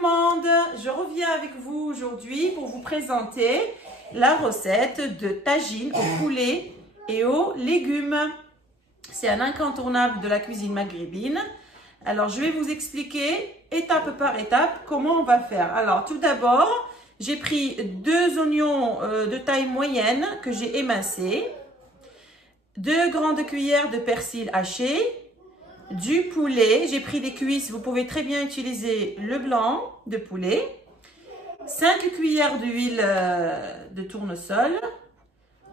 le monde, je reviens avec vous aujourd'hui pour vous présenter la recette de tagine au poulet et aux légumes. C'est un incontournable de la cuisine maghrébine. Alors je vais vous expliquer étape par étape comment on va faire. Alors tout d'abord, j'ai pris 2 oignons de taille moyenne que j'ai émincés, 2 grandes cuillères de persil haché, du poulet, j'ai pris des cuisses, vous pouvez très bien utiliser le blanc de poulet, 5 cuillères d'huile de tournesol,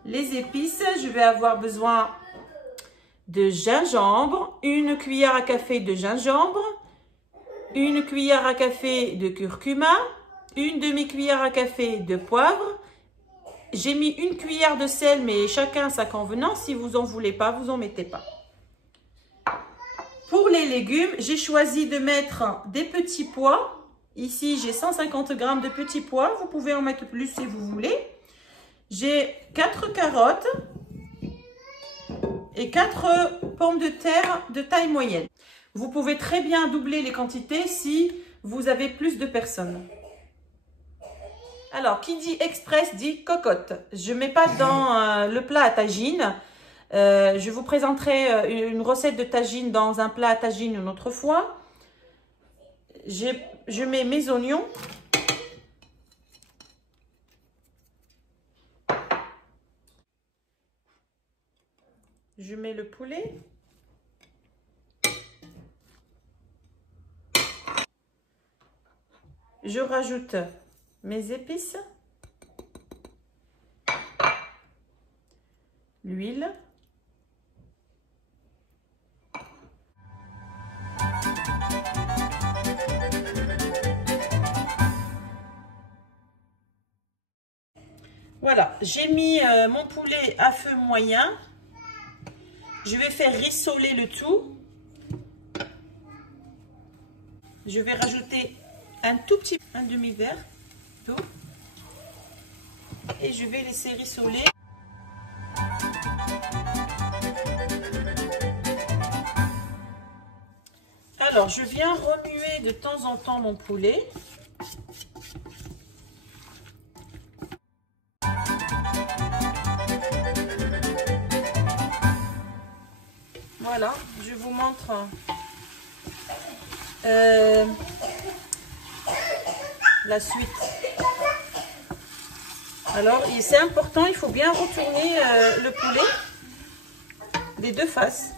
les épices, je vais avoir besoin de gingembre, 1 cuillère à café de gingembre, 1 cuillère à café de curcuma, 1 demi-cuillère à café de poivre. J'ai mis 1 cuillère de sel, mais chacun sa convenance, si vous en voulez pas, vous en mettez pas. Pour les légumes, j'ai choisi de mettre des petits pois. Ici, j'ai 150 g de petits pois. Vous pouvez en mettre plus si vous voulez. J'ai 4 carottes et 4 pommes de terre de taille moyenne. Vous pouvez très bien doubler les quantités si vous avez plus de personnes. Alors, qui dit express dit cocotte. Je ne mets pas dans le plat à tagine. Je vous présenterai une recette de tagine dans un plat à tagine une autre fois. Je mets mes oignons. Je mets le poulet. Je rajoute mes épices. L'huile. Voilà, j'ai mis mon poulet à feu moyen. Je vais faire rissoler le tout. Je vais rajouter un tout petit, un demi-verre d'eau. Et je vais laisser rissoler. Alors, je viens remuer de temps en temps mon poulet. Voilà, je vous montre la suite. Alors, c'est important, il faut bien retourner le poulet des 2 faces.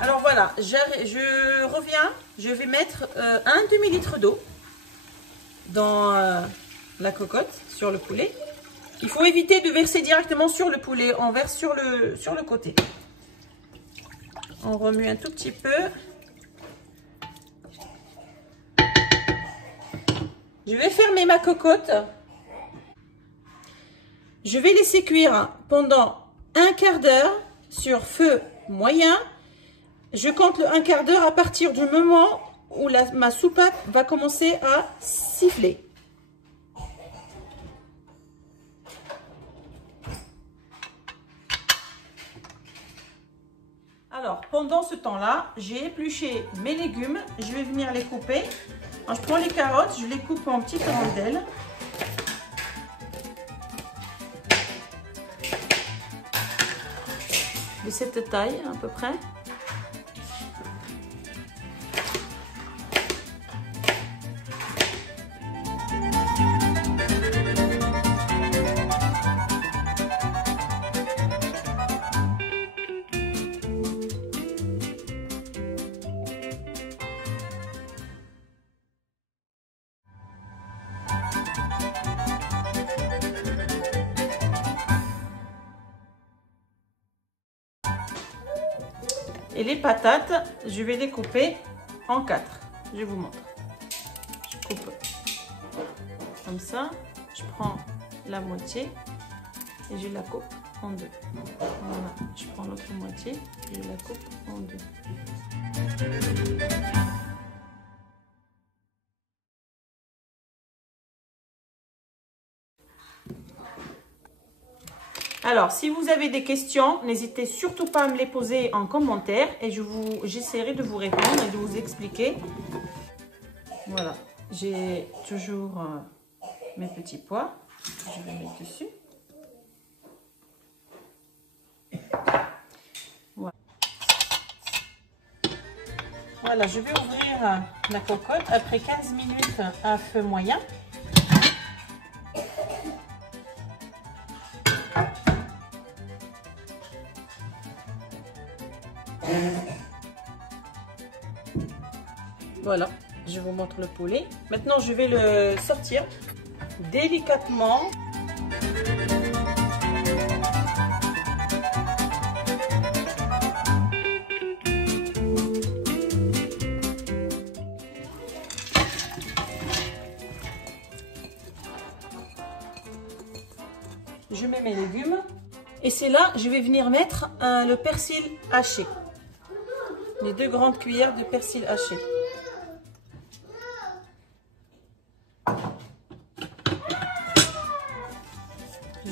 Alors voilà, je reviens, je vais mettre 1 demi-litre d'eau dans la cocotte, sur le poulet. Il faut éviter de verser directement sur le poulet, on verse sur le côté. On remue un tout petit peu. Je vais fermer ma cocotte. Je vais laisser cuire pendant 1/4 d'heure sur feu moyen. Je compte le 1/4 d'heure à partir du moment où ma soupape va commencer à siffler. Alors, pendant ce temps-là, j'ai épluché mes légumes. Je vais venir les couper. Alors, je prends les carottes, je les coupe en petites rondelles. De cette taille, à peu près. Et les patates, je vais les couper en 4. Je vous montre. Je coupe comme ça. Je prends la moitié et je la coupe en 2. Voilà. Je prends l'autre moitié et je la coupe en 2. Alors, si vous avez des questions, n'hésitez surtout pas à me les poser en commentaire et j'essaierai de vous répondre et de vous expliquer. Voilà, j'ai toujours mes petits pois. Je vais mettre dessus. Voilà. Voilà, je vais ouvrir la cocotte après 15 minutes à feu moyen. Voilà, je vous montre le poulet. Maintenant, je vais le sortir délicatement. Je mets mes légumes. Et c'est là, je vais venir mettre le persil haché. Les 2 grandes cuillères de persil haché.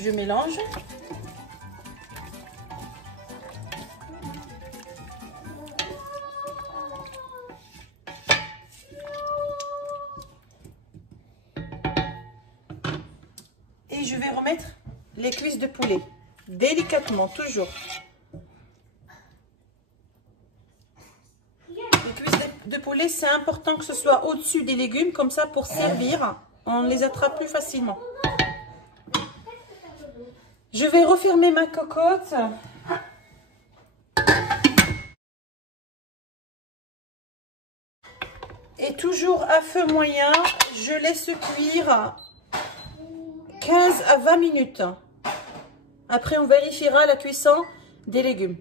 Je mélange. Et je vais remettre les cuisses de poulet. Délicatement, toujours. Les cuisses de poulet, c'est important que ce soit au-dessus des légumes. Comme ça, pour servir, on les attrape plus facilement. Je vais refermer ma cocotte. Et toujours à feu moyen, je laisse cuire 15 à 20 minutes. Après, on vérifiera la cuisson des légumes.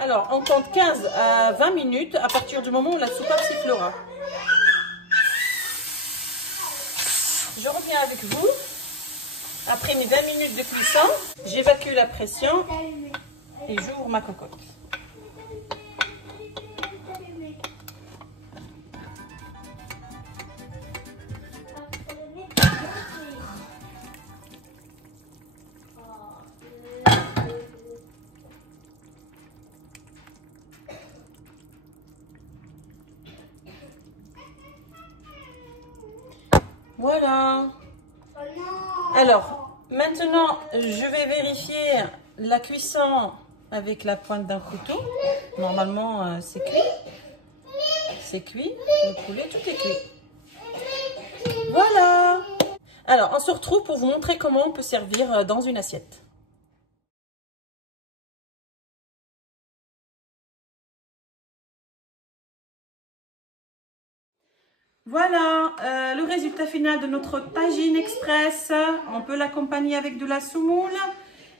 Alors, on compte 15 à 20 minutes à partir du moment où la soupape sifflera. Je reviens avec vous. Après mes 20 minutes de cuisson, j'évacue la pression et j'ouvre ma cocotte. Voilà. Alors, maintenant, je vais vérifier la cuisson avec la pointe d'un couteau. Normalement, c'est cuit. C'est cuit. Le poulet, tout est cuit. Voilà. Alors, on se retrouve pour vous montrer comment on peut servir dans une assiette. Voilà le résultat final de notre tagine express. On peut l'accompagner avec de la semoule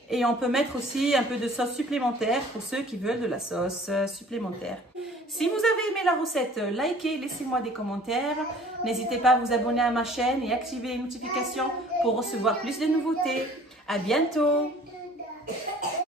et on peut mettre aussi un peu de sauce supplémentaire pour ceux qui veulent de la sauce supplémentaire. Si vous avez aimé la recette, likez, laissez-moi des commentaires. N'hésitez pas à vous abonner à ma chaîne et activer les notifications pour recevoir plus de nouveautés. À bientôt!